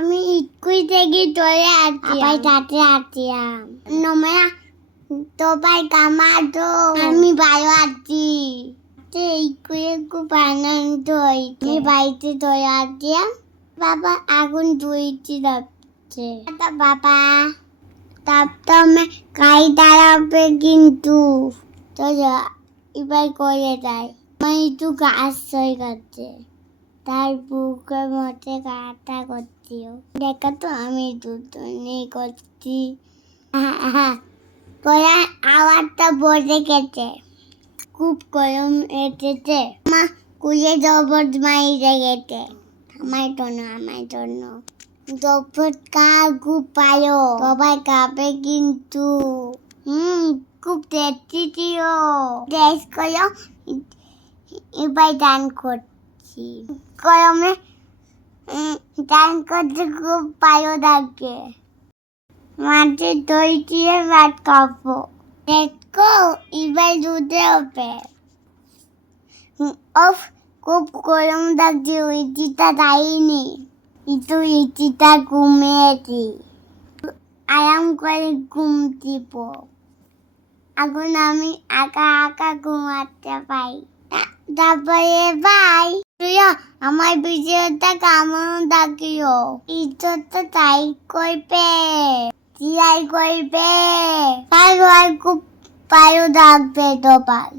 আমি স্কুল থেকে চলে আসছি আবার সাথে আসছিলাম নোমরা তোপাই কামাতো আমি ভালো আছি স্কুলে খুব আনন্দ হয়েছে আমি বাড়িতে চলে আসছিলাম বাবা আগুন ধুয়েছি যাচ্ছে বাবা তারপরে গাড়ি দাঁড়াবে কিন্তু চলো এবার করে যায় আমার একটু গাছ হয়ে গেছে তার বুকের মধ্যে কাটা করছিও দেখা তো আমি দুজনেই করছি করার আওয়াজটা বসে গেছে খুব গরম এসেছে মা কুড়িয়ে জবর মাইরে গেছে আমার জন্য জবর কা খুব ভালো সবাই খাবে কিন্তু খুব টেস্টি ছিল টেস্ট করো এবার দান করছি গরমে দান করতে খুব ভালো লাগে মাঝে দই দিয়ে ভাত খাবো দেখো এবার দুধে হবে অফ খুব গরম লাগছে ইচিটা যাইনি একটু ইচিটা ঘুমিয়েছি আরাম করে ঘুম দিব এখন আমি একা ঘুমাতে পাই তারপরে বাই তুইও আমার ভিডিওটা কেমন লাগিও ইজ্জতটা তাই করবে তাই খুব ভালো থাকবে তো পাই